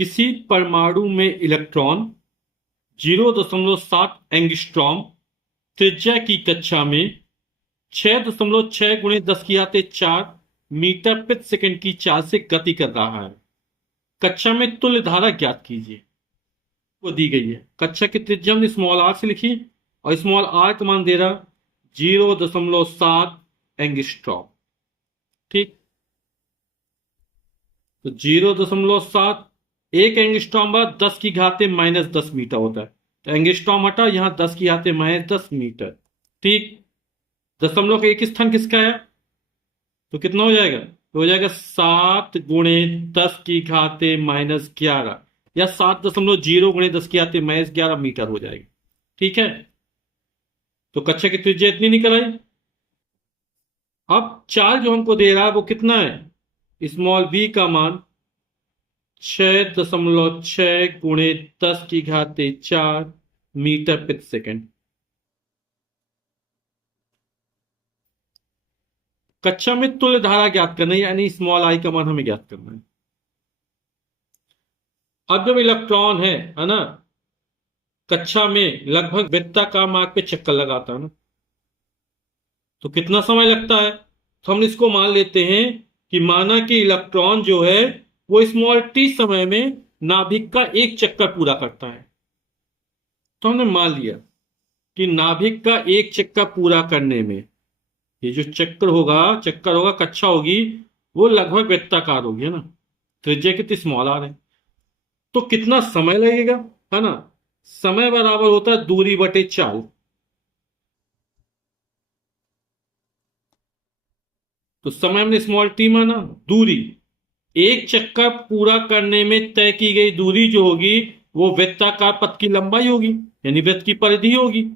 किसी परमाणु में इलेक्ट्रॉन 0.7 एंगस्ट्रॉम त्रिज्या की कक्षा में 6.6 गुणे 10⁴ मीटर प्रति सेकंड की चाल से गति कर रहा है। कक्षा में तुल्य धारा ज्ञात कीजिए। वो दी गई है। कक्षा की त्रिज्या हमने स्मॉल आर से लिखी और स्मॉल आर का मान दे रहा 0.7 एंगस्ट्रॉम। ठीक, तो 0.7 एक एंगस्ट्रॉम बाद 10⁻⁻10 मीटर होता है। तो एंगस्ट्रॉम हटा, यहां 10⁻⁻10 मीटर। ठीक, दशमलव का एक स्थान किसका है तो कितना हो जाएगा? तो हो जाएगा 7 गुणे 10⁻⁻11 या 7.0 गुणे 10⁻⁻11 मीटर हो जाएगा। ठीक है, तो कक्षा की त्रिज्या इतनी निकल आई। अब चार्ज जो हमको दे रहा है वो कितना है? स्मॉल v का मान 6.6 गुणे 10⁻⁴ मीटर प्रति सेकंड। कक्षा में तुल्य धारा ज्ञात करना है, यानी स्मॉल आई का मान हमें ज्ञात करना है। अब जब इलेक्ट्रॉन है ना, कक्षा में लगभग वृत्ताकार मार्ग पे चक्कर लगाता है ना, तो कितना समय लगता है? तो हम इसको मान लेते हैं कि माना कि इलेक्ट्रॉन जो है वो स्मॉल टी समय में नाभिक का एक चक्कर पूरा करता है। तो हमने मान लिया कि नाभिक का एक चक्कर पूरा करने में ये जो चक्कर होगा कक्षा होगी वो लगभग वृत्ताकार होगी, है ना। त्रिज्या कितनी स्मॉल आर है, तो कितना समय लगेगा, है ना। समय बराबर होता है दूरी बटे चाल। तो समय हमने स्मॉल टी माना, दूरी एक चक्कर पूरा करने में तय की गई दूरी जो होगी वो वृत्ताकार पथ की लंबाई होगी, यानी वृत्त की परिधि होगी।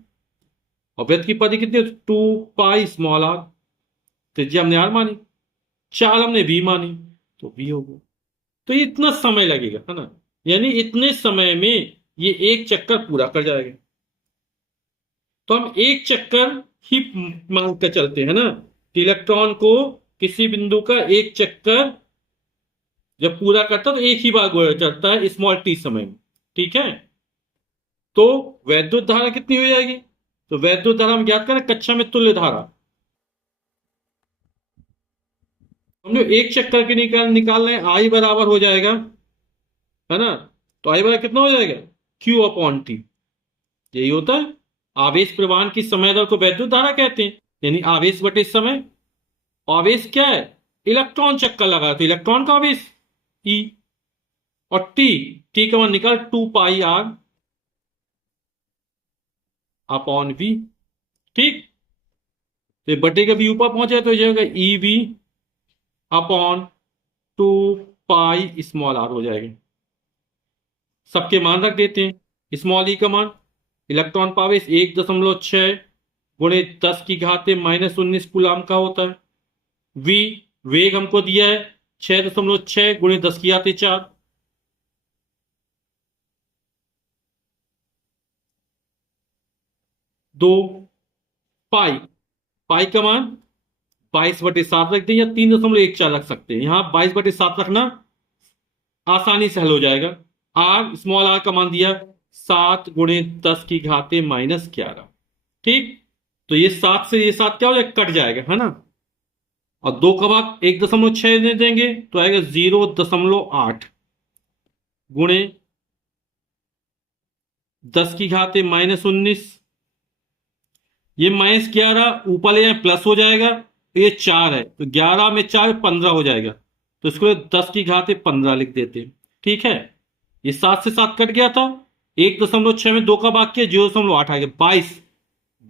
और वृत्त की परिधि कितनी? 2 पाई स्मॉल आर। त्रिज्या हमने आर मानी, चाल हमने वी मानी, तो वी होगा। तो ये इतना समय लगेगा, है ना, यानी इतने समय में ये एक चक्कर पूरा कर जाएगा। तो हम एक चक्कर ही मान कर चलते हैं ना, इलेक्ट्रॉन को किसी बिंदु का एक चक्कर जब पूरा करता है तो एक ही बार चलता है स्मॉल टी समय में। ठीक है, तो वैद्युत धारा कितनी हो जाएगी? तो वैद्युत धारा हम ज्ञात करें कक्षा में तुल्य धारा। हम जो एक चक्कर के निकाल रहे हैं आई बराबर हो जाएगा, है ना। तो आई बराबर कितना हो जाएगा? Q upon T. यही होता है आवेश प्रवाहन की समय दर को वैद्युत धारा कहते हैं, यानी आवेश बटे समय। आवेश क्या है? इलेक्ट्रॉन चक्कर लगा तो इलेक्ट्रॉन का आवेश ई, और टी का मान निकाल 2 पाई आर अपॉन वी। ठीक, तो बटे का भी ऊपर पहुंचा तो हो जाएगा E V upon 2 pi small r हो जाएगा। सबके मान रख देते हैं। स्मॉल ई का मान इलेक्ट्रॉन पावेश 1.6 गुणे 10⁻⁻19 कूलाम का होता है। वी वेग हमको दिया है 6.6 गुणे 10⁻⁴। दो पाई, पाई का मान 22/7 रख दें या 3.14 रख सकते हैं। यहां 22/7 रखना आसानी से हल हो जाएगा। आर स्मॉल आर का मान दिया 7 गुणे 10⁻⁻11। ठीक, तो ये 7 से ये 7 क्या हो जाएगा? कट जाएगा, है ना। और 2 का भाग 1.6 दे देंगे तो आएगा 0.8 गुणे 10⁻⁻19। ये -11 ऊपर ले जाए प्लस हो जाएगा, तो ये 4 है तो 11 में 4 15 हो जाएगा, तो इसको 10⁻15 लिख देते हैं। ठीक है, ये 7 से 7 कट गया था, 1.6 में 2 का भाग किया 0.8 आ गया 22।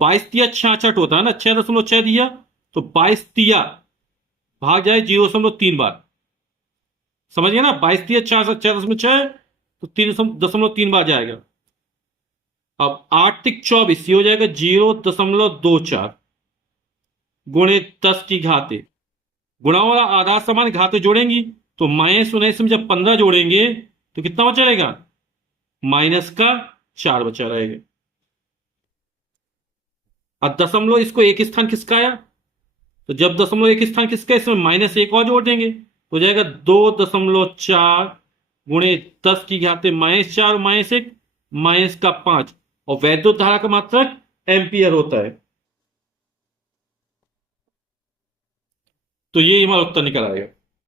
22 तिया 66 होता है ना, 6.6 दिया तो 22 तिया भाग जाए 0.3 बार। समझ गया ना, 22 तिया 6.6 तो 3.3 बार जाएगा। अब 8 तिक 24 ये हो जाएगा 0.24 गुणे 10⁻। गुणा वाला आधार समान घाते जोड़ेंगी तो -19 में जब 15 जोड़ेंगे तो कितना बचा रहेगा? -4 बचा रहेगा। अब दशमलव इसको एक स्थान किसका आया, तो जब दशमलव एक स्थान किसका इसमें -1 और जोड़ देंगे तो हो जाएगा 2.4 गुणे 10 की घाते -4 -1 -5, और वैद्युत धारा का मात्रक एम्पियर होता है। तो ये हमारा उत्तर निकल आएगा।